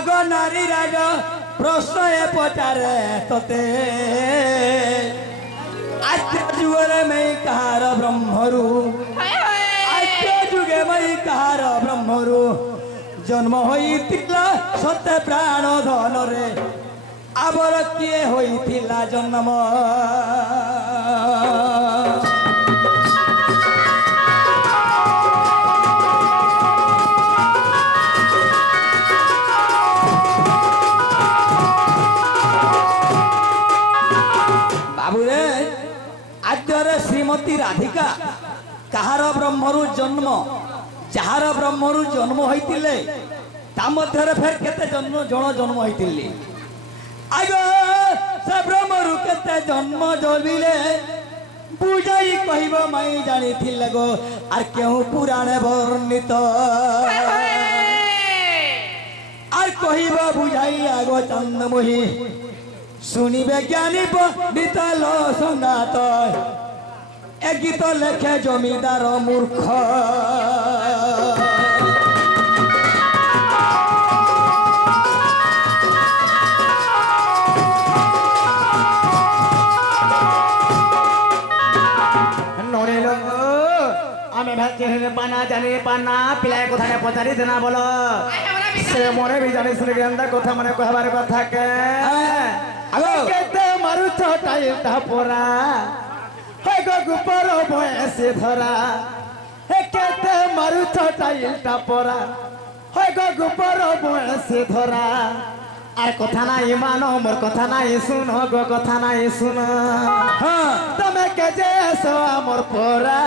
আগ নারী রাজ প্রশ্নয়ে পচারে তোতে আদ্য যুগরে মেই কাহার ব্রহ্মরু আদ্য যুগে মেই কাহার ব্রহ্মরু জন্ম হইতিলা সতে প্রাণ ধনরে আবর কিয়ে হইতিলা জন্ম বাবুরে আদ্যরে শ্রীমতী রাধিকা কাহার ব্রহ্মরু জন্ম যাহার ব্রহ্মরু জন্ম হইতিলে তা মধ্যে ফের কেতে জন্ম হইতিলে আগ সে ব্রহ্মরু কেতে জন্ম জন্মিলে বুঝাই কহিব মাই জানিছিলে গো আর কেউ পুরাণে বর্ণিত আর কহিব বুঝাই আগ চন্দ্রমোহী শুনিবে জ্ঞানী পণ্ডিতাল সঙ্গাত এ গীত লেখে জমিদার মূর্খ আমি ভাবছি পানা জানি পানা পিলায় কোথায় পচারি না বলো সে মনে বি জানি শুনে গেন্দা কথা মনে কহবার কথা কে কেতে মারুছ টাইলটা পরা হয় গো গুপর বয়সে ধরা কেতে মারুছ টাইলটা পরা হয় গো গুপর বয়সে ধরা আর কথা নাই মানো মোর কথা নাই শুনো গো কথা নাই শুনো তুমি কে যে আমার পরা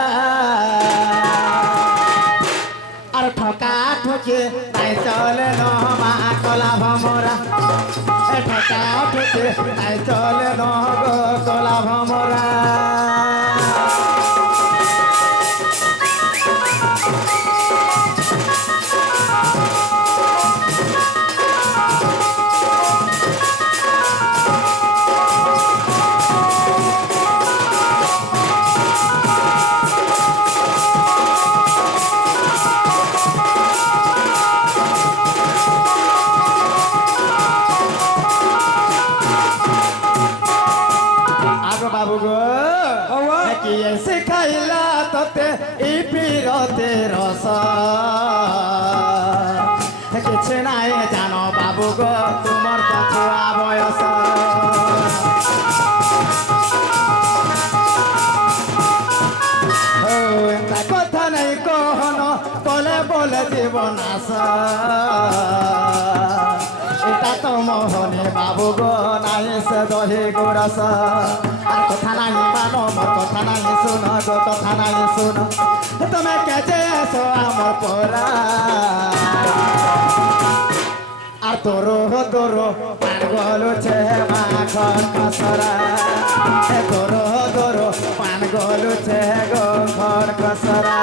আর ঠকা ঠকে তাই চলে নহা কলা ভমরা ঠকা ঠকে তাই চলে নহ গো কলা ভমরা বাবু গো কি শিখাইলা তোতে ই পিরতে রস কিছু নাই জানো বাবু গো তোমার পছুয়া বয়স কথা নাই কহন কলে বলে জীবন আস এটা তো মোহনে বাবু গো নাই সে দহি গোরস আর কথা নাই মানো মোর কথা নাই শুনো গো কথা নাই শুনো তুমি কেজে এসো আমার পরা আর তোরো পান গলুছে মাখন কসরা তোরো পান গলুছে গো ঘর কসরা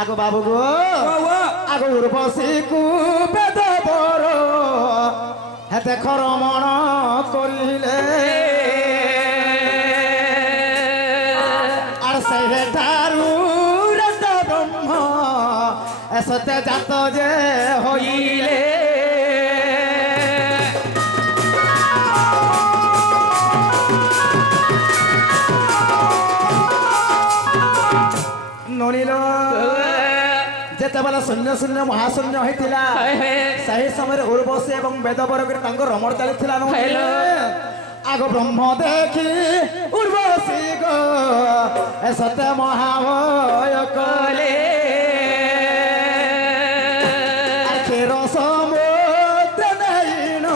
আগো বাবু গো আগো উর্বশী কু বেদ বড় হেতে খরমণ করিলে আর সেঠারু রাজা ব্রহ্ম এসতে জাত যে হইলে নলিল যেতবেলে শূন্য শূন্য মহাশূন্য হয়েছিল সেই সময় উর্বশী এবং বেদবর্গের তাঙ্ক রমণ চালিছিল আগ ব্রহ্ম দেখি উর্বশী গো সতে মহাভয় কলে সমুদ্র নেইন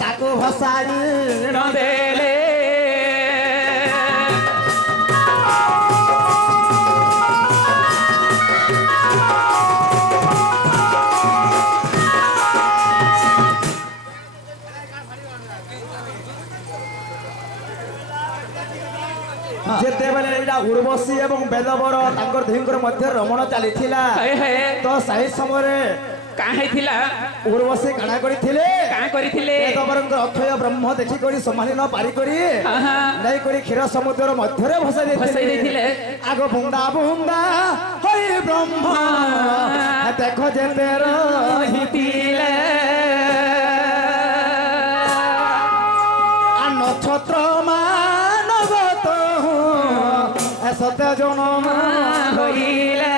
তাকে ভসাই দেলে ଉର୍ବଶୀ ଏବଂ ବେଦବର ତାଙ୍କର ଦୁହିଁଙ୍କର ମଧ୍ୟରେ ରମଣ ଚାଲିଥିଲା ହଏ ହଏ ତ ସେହି ସମୟରେ କାଁ ହେଇଥିଲା ଉର୍ବଶୀ କାଣା କରିଥିଲେ କାଁ କରିଥିଲେ ବେଦବରଙ୍କ ଅକ୍ଷୟ ବ୍ରହ୍ମ ଦେଖିକରି ସମ୍ଭାଳି ନ ପାରିକରି ହଁ ହଁ ନେଇକରି କ୍ଷୀର ସମୁଦ୍ର ମଧ୍ୟରେ ଭସାଇ ଭସାଇ ଦେଇଥିଲେ ଦେଇଥିଲେ। ଆଗ ବୁନ୍ଦା ବୁନ୍ଦା ହଇ ବ୍ରହ୍ମ ଦେଖ ଯେତେ ରହିଥିଲେ নক্ষত্র মানবত সত্য জনম হইলে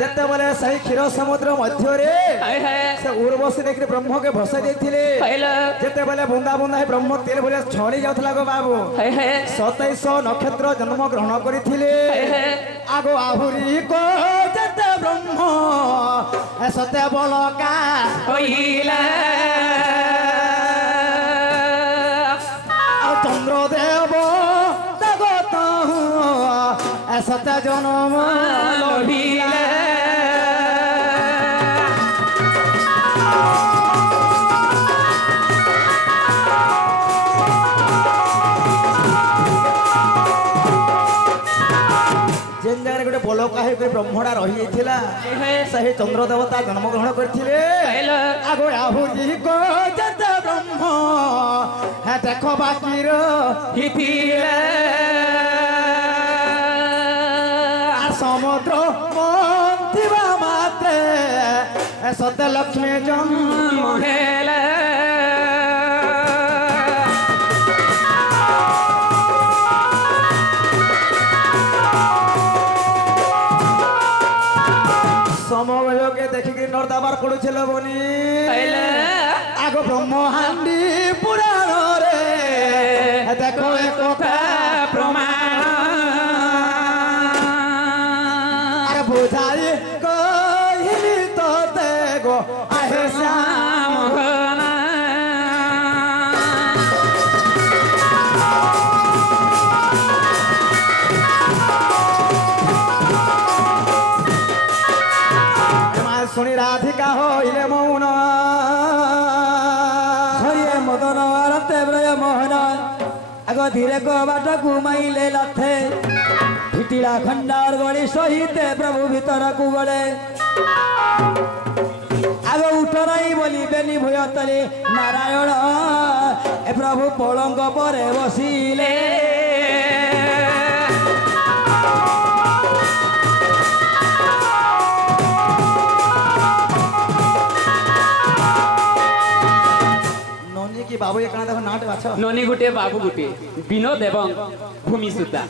যেতবেলে সেই ক্ষীর সমুদ্র মধ্যরে হায় হায় সে উর্বশী দেখি ব্রহ্মকে ভসাই দিয়েছিলে হইলা যেতবেলে বুন্দা বুন্দা ব্রহ্ম তেল ভলিয়া ছড়ি যাଉଥିଲା গো বাবু হায় হায় 2700 নক্ষত্র জন্ম গ্রহণ করিଥିଲେ আগ আহুরি কো যেতে ব্রহ্ম সতে বলকা হইলে আর চন্দ্রদেব জগত সতে জনম লভিলে যেন জায়গায় গোটে বলকা হয়ে ব্রহ্মটা রহিଯାଇଥିଲା সেই চন্দ্র দেবতা জন্মগ্রহণ করেছিলে হইলা আগ আহুরি যেতে ব্রহ্ম হ্যাঁ দেখ বাকির হিতিলে আর সমুদ্র মন্থিবা মাত্রে সত্য লক্ষ্মী জন্ম মহেলে সময়োগে দেখিকি নর্দাবার পড়ুছিল বনি হইলে আগ ব্রহ্মহান্ডি পুরাণ রে দেখো এ কথা প্রমাণ আর বুঝাই কহিলি তোতে গো আহে শ্যাম মোহনা এমায় শুনি রাধিকা হইলে মৌন হরিয়ে মদন আরতে ব্রয় মোহন আগ ধীরে গো বাট ঘুমাইলে লাথে ভিটিলা খন্ডার গড়ি সহিতে প্রভু ভিতরকু গড়ে আগ উঠ নাই বলিবেনি ভূয় তলে নারায়ণ এ প্রভু পলঙ্ক পরে বসিলে ননি কি বাবু এখানে দেখো নাট বাছ ননি গুটে বাবু গুটে বিনোদ এবং ভূমি সুতা